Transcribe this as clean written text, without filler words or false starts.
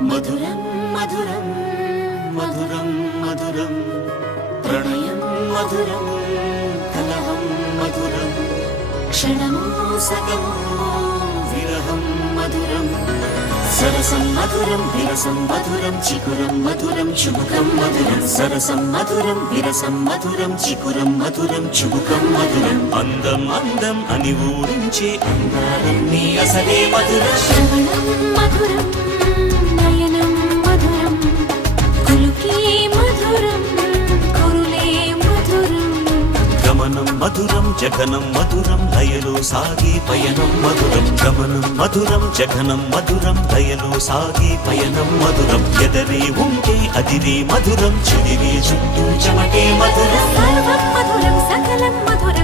మధురం మధురం మధురం మధురం ప్రణయం మధురం కలహం మధురం క్షణము సగము విరహం మధురం సరసం మధురం విరసం మధురం చికురం మధురం చుబుకం మధురం సరసం మధురం విరసం మధురం చికురం మధురం చుబుకం మధురం అందం అందం అని ఊరించే అందాలన్నీ అసలే మధురం శ్రవణం మధురం నయనం మధురం కులుకే మధురం కురులే మధురం గమనం మధురం జగనం మధురం లయలో సాగే పయనం మధురం గమనం మధురం జగనం మధురం లయలో సాగే పయనం మధురం ఎదరే ఉంటే అదిరే మధురం చెదిరే చుట్టూ చెమటే మధురం సర్వం మధురం సకలం మధురం